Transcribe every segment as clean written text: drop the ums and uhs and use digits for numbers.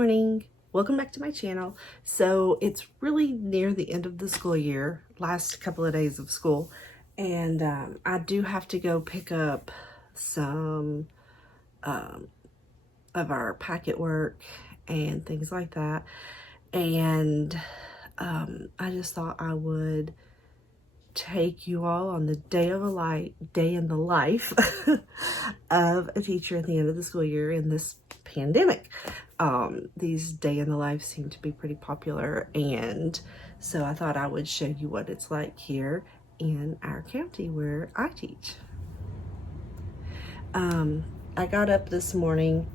morning. Welcome back to my channel. So it's really near the end of the school year, last couple of days of school, and I do have to go pick up some of our packet work and things like that. And I just thought I would take you all on the day in the life of a teacher at the end of the school year in this pandemic. These day in the life seem to be pretty popular, and so I thought I would show you what it's like here in our county where I teach. I got up this morning.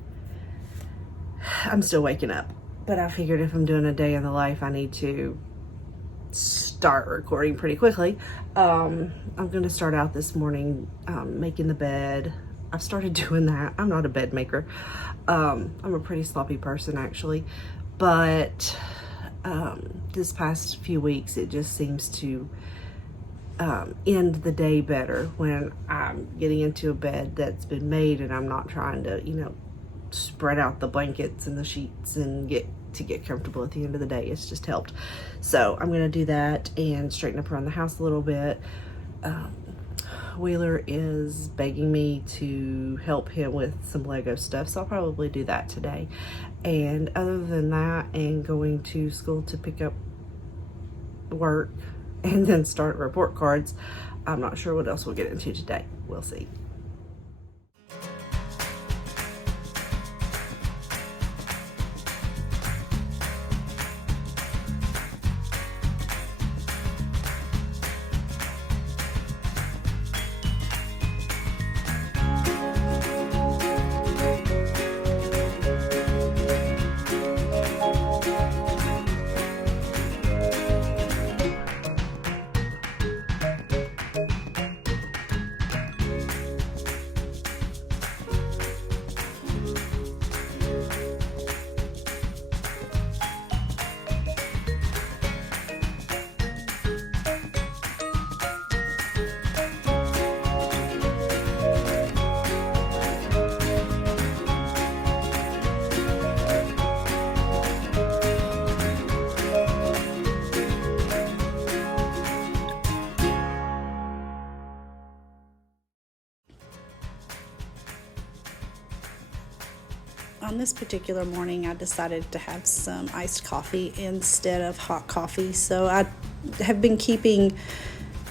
I'm still waking up, but I figured if I'm doing a day in the life, I need to start recording pretty quickly. I'm going to start out this morning making the bed. I've started doing that. I'm not a bed maker. I'm a pretty sloppy person actually, but this past few weeks it just seems to end the day better when I'm getting into a bed that's been made and I'm not trying to, spread out the blankets and the sheets and get comfortable at the end of the day. It's just helped. So I'm gonna do that and straighten up around the house a little bit. Wheeler is begging me to help him with some Lego stuff, so I'll probably do that today. And other than that, and going to school to pick up work and then start report cards, I'm not sure what else we'll get into today. We'll see. On this particular morning, I decided to have some iced coffee instead of hot coffee. So I have been keeping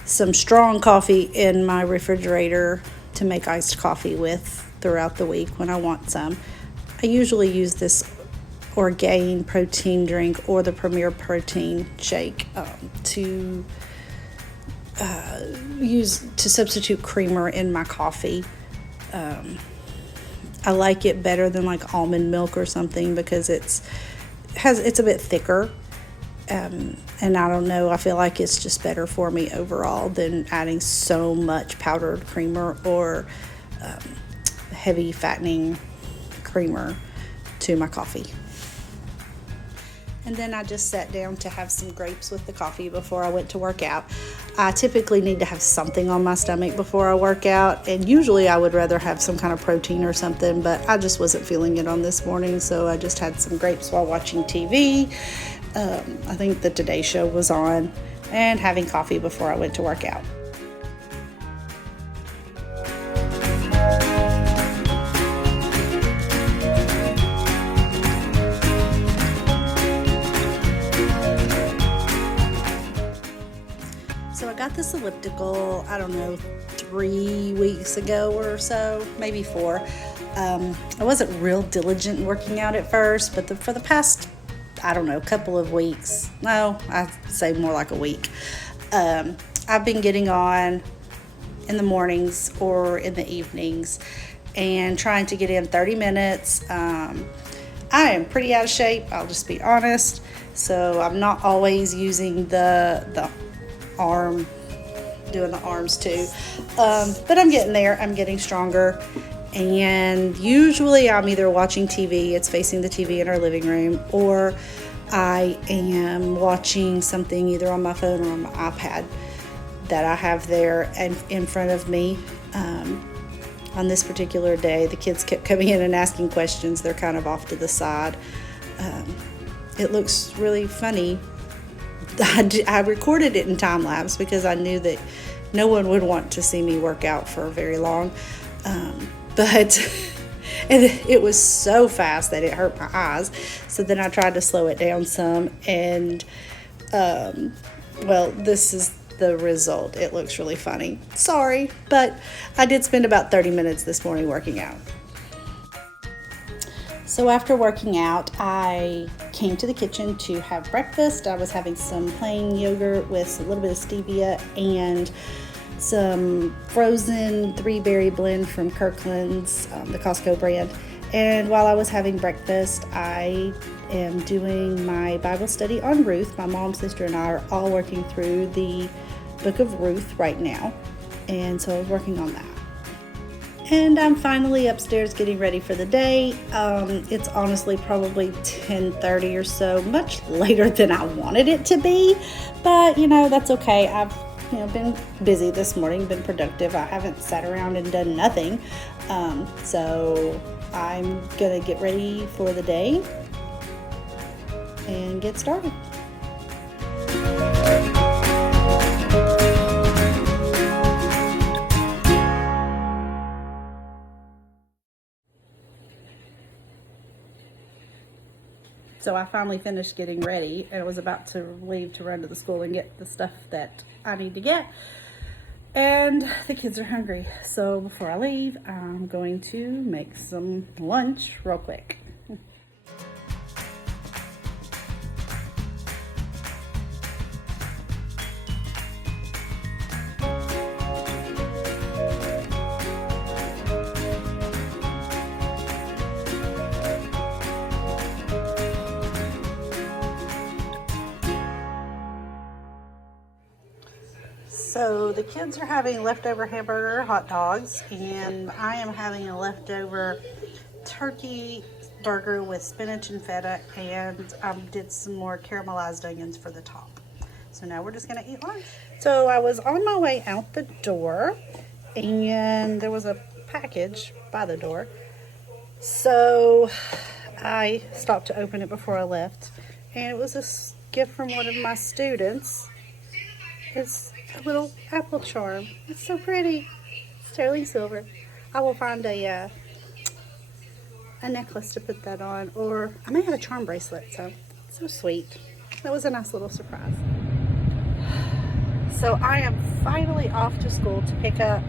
some strong coffee in my refrigerator to make iced coffee with throughout the week when I want some. I usually use this Orgain protein drink or the Premier protein shake to substitute creamer in my coffee. I like it better than like almond milk or something because it's a bit thicker, and I don't know, I feel like it's just better for me overall than adding so much powdered creamer or heavy fattening creamer to my coffee. And then I just sat down to have some grapes with the coffee before I went to work out. I typically need to have something on my stomach before I work out, and usually I would rather have some kind of protein or something, but I just wasn't feeling it on this morning, so I just had some grapes while watching TV. I think the Today Show was on, and having coffee before I went to work out. So I got this elliptical, I don't know, 3 weeks ago or so, maybe 4. I wasn't real diligent in working out at first, but for the past, I don't know, couple of weeks, no, I'd say more like a week, I've been getting on in the mornings or in the evenings and trying to get in 30 minutes. I am pretty out of shape, I'll just be honest, so I'm not always using the arm, doing the arms too, but I'm getting there. I'm getting stronger, and usually I'm either watching TV, it's facing the TV in our living room, or I am watching something either on my phone or on my iPad that I have there and in front of me. On this particular day, the kids kept coming in and asking questions. They're kind of off to the side. It looks really funny. I recorded it in time lapse because I knew that no one would want to see me work out for very long. But and it was so fast that it hurt my eyes. So then I tried to slow it down some, and well, this is the result. It looks really funny. Sorry, but I did spend about 30 minutes this morning working out. So after working out, I came to the kitchen to have breakfast. I was having some plain yogurt with a little bit of stevia and some frozen 3-berry blend from Kirkland's, the Costco brand. And while I was having breakfast, I am doing my Bible study on Ruth. My mom, sister, and I are all working through the book of Ruth right now. And so I was working on that. And I'm finally upstairs getting ready for the day. It's honestly probably 10:30 or so, much later than I wanted it to be. But, that's okay. I've been busy this morning, been productive. I haven't sat around and done nothing. So I'm going to get ready for the day and get started. So I finally finished getting ready, and I was about to leave to run to the school and get the stuff that I need to get. And the kids are hungry. So before I leave, I'm going to make some lunch real quick. So the kids are having leftover hamburger hot dogs, and I am having a leftover turkey burger with spinach and feta, and did some more caramelized onions for the top. So now we're just going to eat lunch. So I was on my way out the door, and there was a package by the door. So I stopped to open it before I left, and it was a gift from one of my students. It's a little apple charm. It's so pretty. Sterling silver. I will find a necklace to put that on, or I may have a charm bracelet. So sweet. That was a nice little surprise. So I am finally off to school to pick up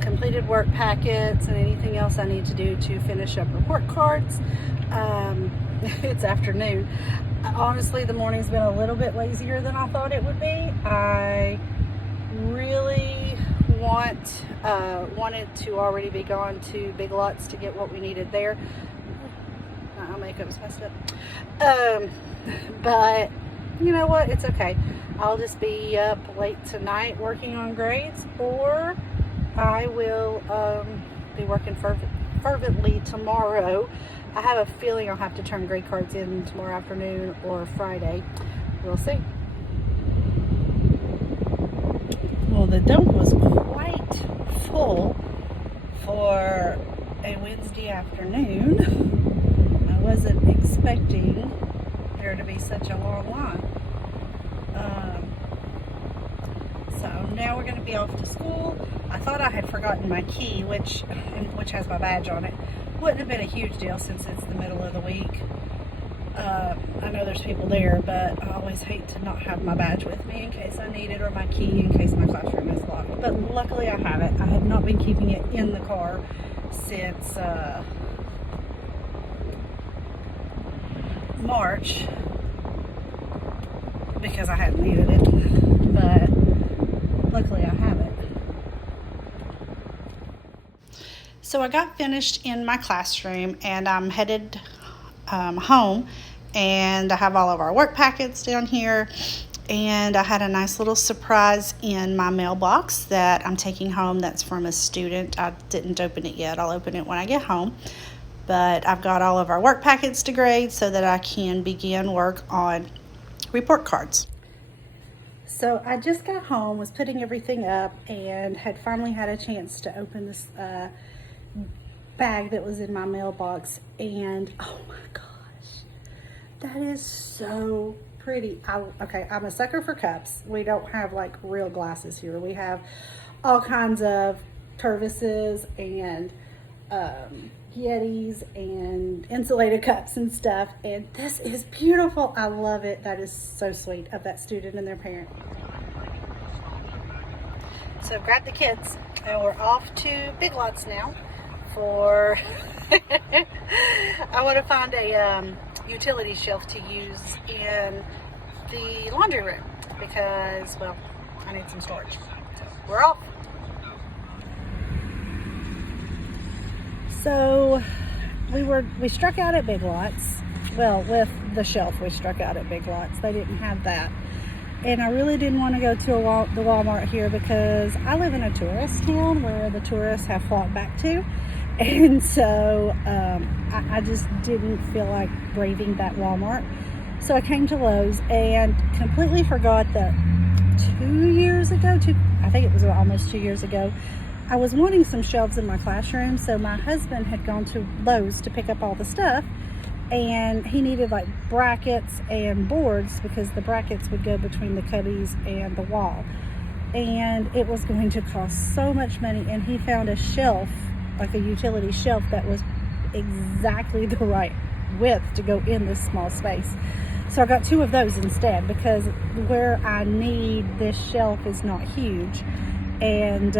completed work packets and anything else I need to do to finish up report cards. It's afternoon. Honestly, the morning's been a little bit lazier than I thought it would be. I really wanted to already be gone to Big Lots to get what we needed there. My makeup's messed up. But you know what? It's okay. I'll just be up late tonight working on grades, or I will be working fervently tomorrow. I have a feeling I'll have to turn grade cards in tomorrow afternoon or Friday. We'll see. Well, the dump was quite full for a Wednesday afternoon. I wasn't expecting there to be such a long line. So now we're going to be off to school. I thought I had forgotten my key, which has my badge on it. Wouldn't have been a huge deal since it's the middle of the week. I know there's people there, but I always hate to not have my badge with me in case I need it, or my key in case my classroom is locked. But luckily I have it. I have not been keeping it in the car since March because I hadn't needed it. But luckily I have it. So I got finished in my classroom, and I'm headed home, and I have all of our work packets down here, and I had a nice little surprise in my mailbox that I'm taking home that's from a student. I didn't open it yet. I'll open it when I get home, but I've got all of our work packets to grade so that I can begin work on report cards. So I just got home, was putting everything up, and had finally had a chance to open this bag that was in my mailbox, and oh my God, That is so pretty. Okay, I'm a sucker for cups. We don't have like real glasses here. We have all kinds of Purvises and Yetis and insulated cups and stuff. And this is beautiful. I love it. That is so sweet of that student and their parent. So grab the kids and we're off to Big Lots now for I want to find a utility shelf to use in the laundry room because, well, I need some storage. So we're off. So we struck out at Big Lots. Well, with the shelf we struck out at Big Lots. They didn't have that. And I really didn't want to go to the Walmart here because I live in a tourist town where the tourists have flocked back to. And so I just didn't feel like braving that Walmart. So I came to Lowe's and completely forgot that 2 years ago, I think it was almost 2 years ago, I was wanting some shelves in my classroom. So my husband had gone to Lowe's to pick up all the stuff. And he needed like brackets and boards because the brackets would go between the cubbies and the wall. And it was going to cost so much money. And he found a shelf, like a utility shelf that was exactly the right width to go in this small space. So I got 2 of those instead because where I need this shelf is not huge. And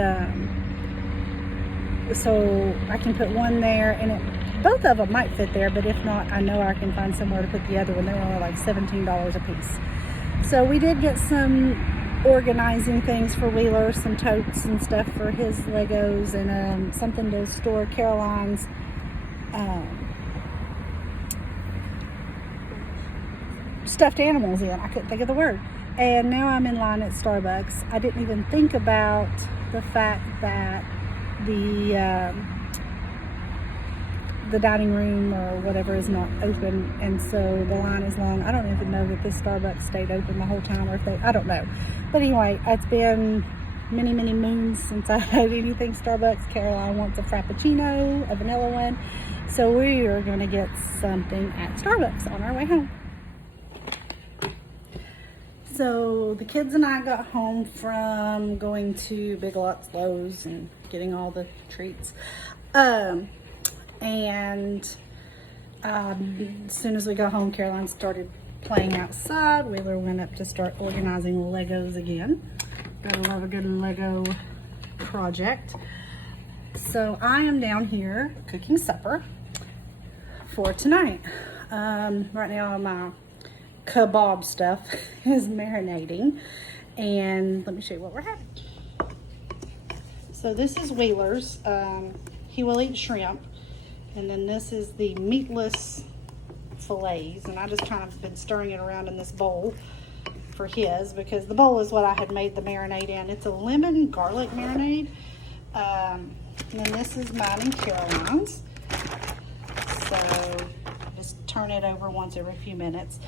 so I can put one there and both of them might fit there, but if not, I know I can find somewhere to put the other one. They were only like $17 a piece. So we did get some organizing things for Wheeler, some totes and stuff for his Legos, and something to store Caroline's stuffed animals in. I couldn't think of the word. And now I'm in line at Starbucks. I didn't even think about the fact that the dining room or whatever is not open, and so the line is long. I don't even know that this Starbucks stayed open the whole time, or if I don't know. But anyway, it's been many moons since I had anything Starbucks. Caroline wants a Frappuccino, a vanilla one, so we are going to get something at Starbucks on our way home. So the kids and I got home from going to Big Lots, Lowe's, and getting all the treats. And as soon as we got home, Caroline started playing outside. Wheeler went up to start organizing the Legos again. Gotta love a good Lego project. So I am down here cooking supper for tonight. Right now my kebab stuff is marinating. And let me show you what we're having. So this is Wheeler's. He will eat shrimp. And then this is the meatless fillets, and I just kind of been stirring it around in this bowl for his because the bowl is what I had made the marinade in. It's a lemon garlic marinade. And then this is mine and Caroline's. So just turn it over once every few minutes.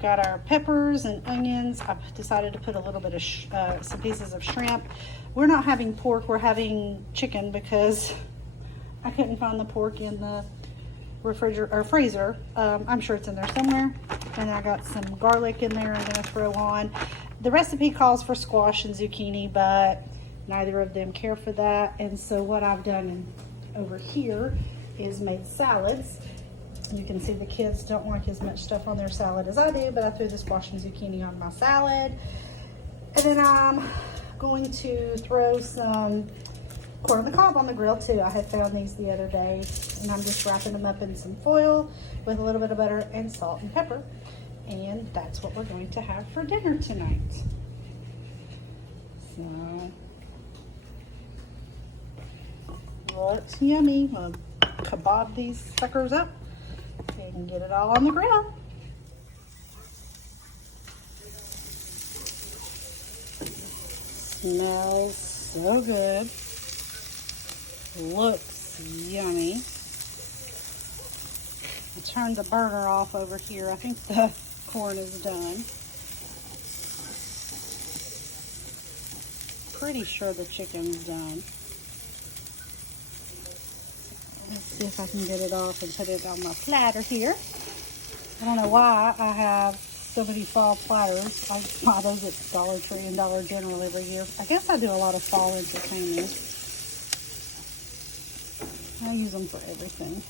Got our peppers and onions. I've decided to put a little bit of some pieces of shrimp. We're not having pork, we're having chicken because I couldn't find the pork in the refrigerator or freezer. I'm sure it's in there somewhere. And I got some garlic in there I'm going to throw on. The recipe calls for squash and zucchini, but neither of them care for that. And so what I've done over here is made salads. You can see the kids don't like as much stuff on their salad as I do, but I threw the squash and zucchini on my salad. And then I'm going to throw some corn on the cob on the grill too. I had found these the other day, and I'm just wrapping them up in some foil with a little bit of butter and salt and pepper. And that's what we're going to have for dinner tonight. So, looks yummy. I'll kebab these suckers up so you can get it all on the grill. Smells so good. Looks yummy. I turned the burner off over here. I think the corn is done. Pretty sure the chicken's done. Let's see if I can get it off and put it on my platter here. I don't know why I have so many fall platters. I buy those at Dollar Tree and Dollar General every year. I guess I do a lot of fall entertaining. I use them for everything.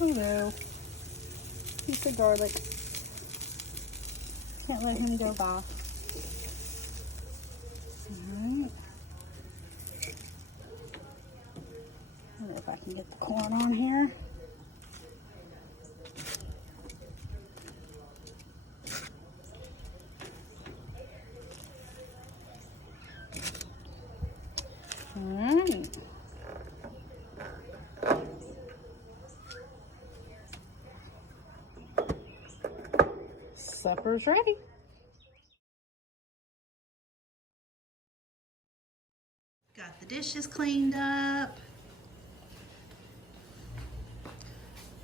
Oh no. Piece of garlic. Can't let him go by. Alright. I don't know if I can get the corn on here. Alright. Supper's ready. Got the dishes cleaned up.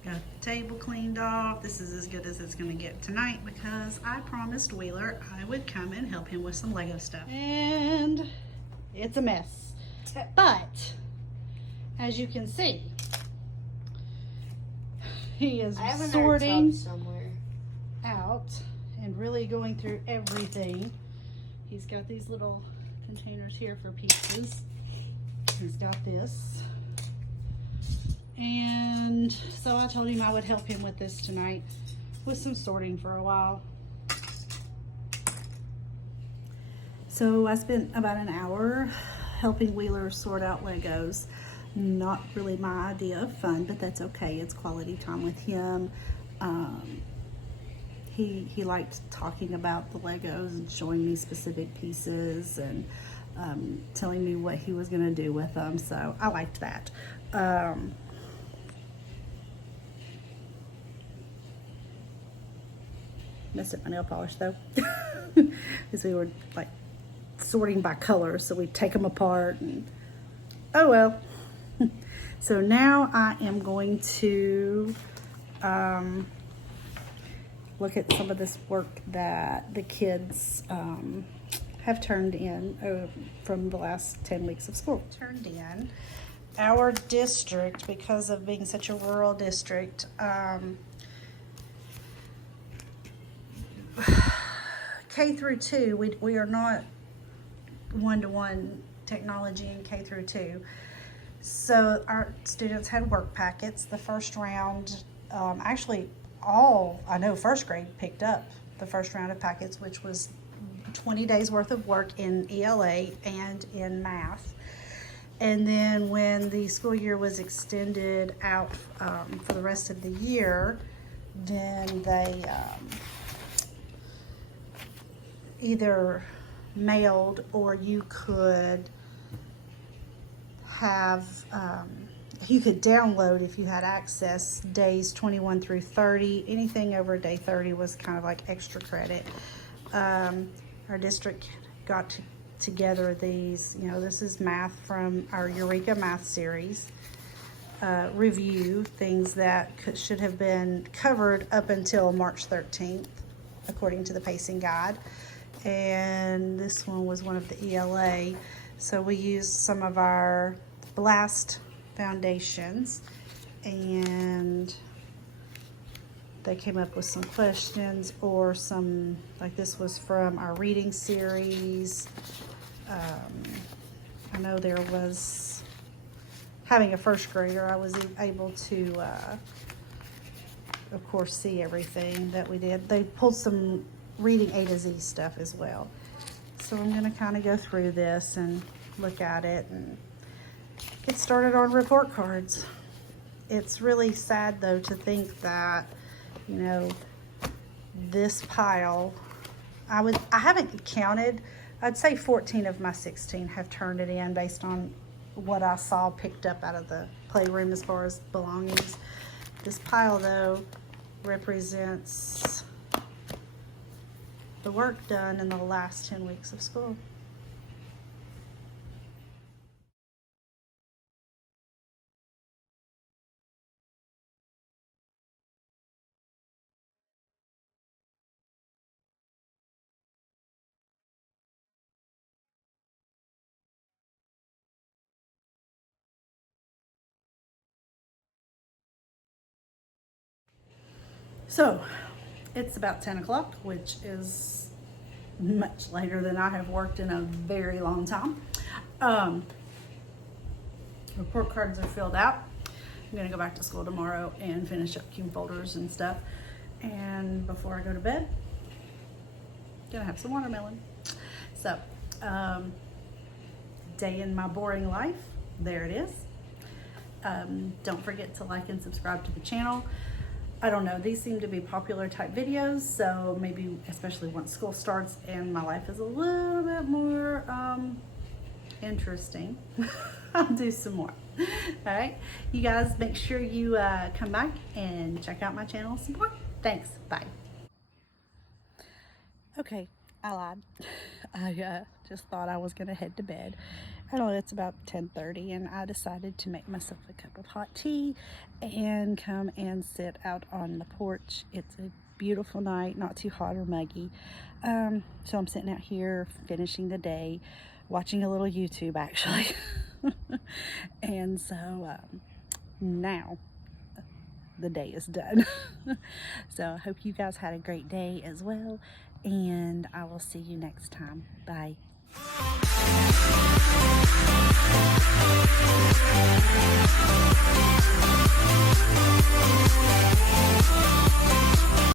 Got the table cleaned off. This is as good as it's gonna get tonight because I promised Wheeler I would come and help him with some Lego stuff. And it's a mess. But as you can see, he is sorting somewhere out and really going through everything. He's got these little containers here for pieces. He's got this. And so I told him I would help him with this tonight with some sorting for a while. So I spent about an hour helping Wheeler sort out Legos. Not really my idea of fun, but that's okay. It's quality time with him. He liked talking about the Legos and showing me specific pieces and telling me what he was going to do with them. So I liked that. Messed up my nail polish though, because we were like sorting by color, so we take them apart and oh well. So now I am going to look at some of this work that the kids have turned in from the last 10 weeks of school. Turned in. Our district, because of being such a rural district, K through 2, we are not one-to-one technology in K through 2. So our students had work packets. The first round, actually I know first grade picked up the first round of packets, which was 20 days worth of work in ELA and in math. And then when the school year was extended out for the rest of the year, then they either mailed or you could have, you could download if you had access days 21 through 30. Anything over day 30 was kind of like extra credit. Our district got together these, this is math from our Eureka Math series. Review things that should have been covered up until March 13th, according to the pacing guide. And this one was one of the ELA. So we used some of our Blast foundations and they came up with some questions or some, like this was from our reading series. I know there was, having a first grader, I was able to, of course, see everything that we did. They pulled some reading A to Z stuff as well. So I'm going to kind of go through this and look at it and get started on report cards. It's really sad though to think that, this pile, I haven't counted, I'd say 14 of my 16 have turned it in based on what I saw picked up out of the playroom as far as belongings. This pile though represents the work done in the last 10 weeks of school. So it's about 10 o'clock, which is much later than I have worked in a very long time. Report cards are filled out. I'm gonna go back to school tomorrow and finish up cume folders and stuff. And before I go to bed, gonna have some watermelon. So, day in my boring life, there it is. Don't forget to like and subscribe to the channel. I don't know, these seem to be popular type videos, so maybe especially once school starts and my life is a little bit more interesting, I'll do some more. All right, you guys make sure you come back and check out my channel some more. Thanks, bye. Okay, I lied. I just thought I was gonna head to bed. I don't know, it's about 10:30 and I decided to make myself a cup of hot tea and come and sit out on the porch. It's a beautiful night, not too hot or muggy. So I'm sitting out here finishing the day, watching a little YouTube actually. And so now the day is done. So I hope you guys had a great day as well, and I will see you next time. Bye.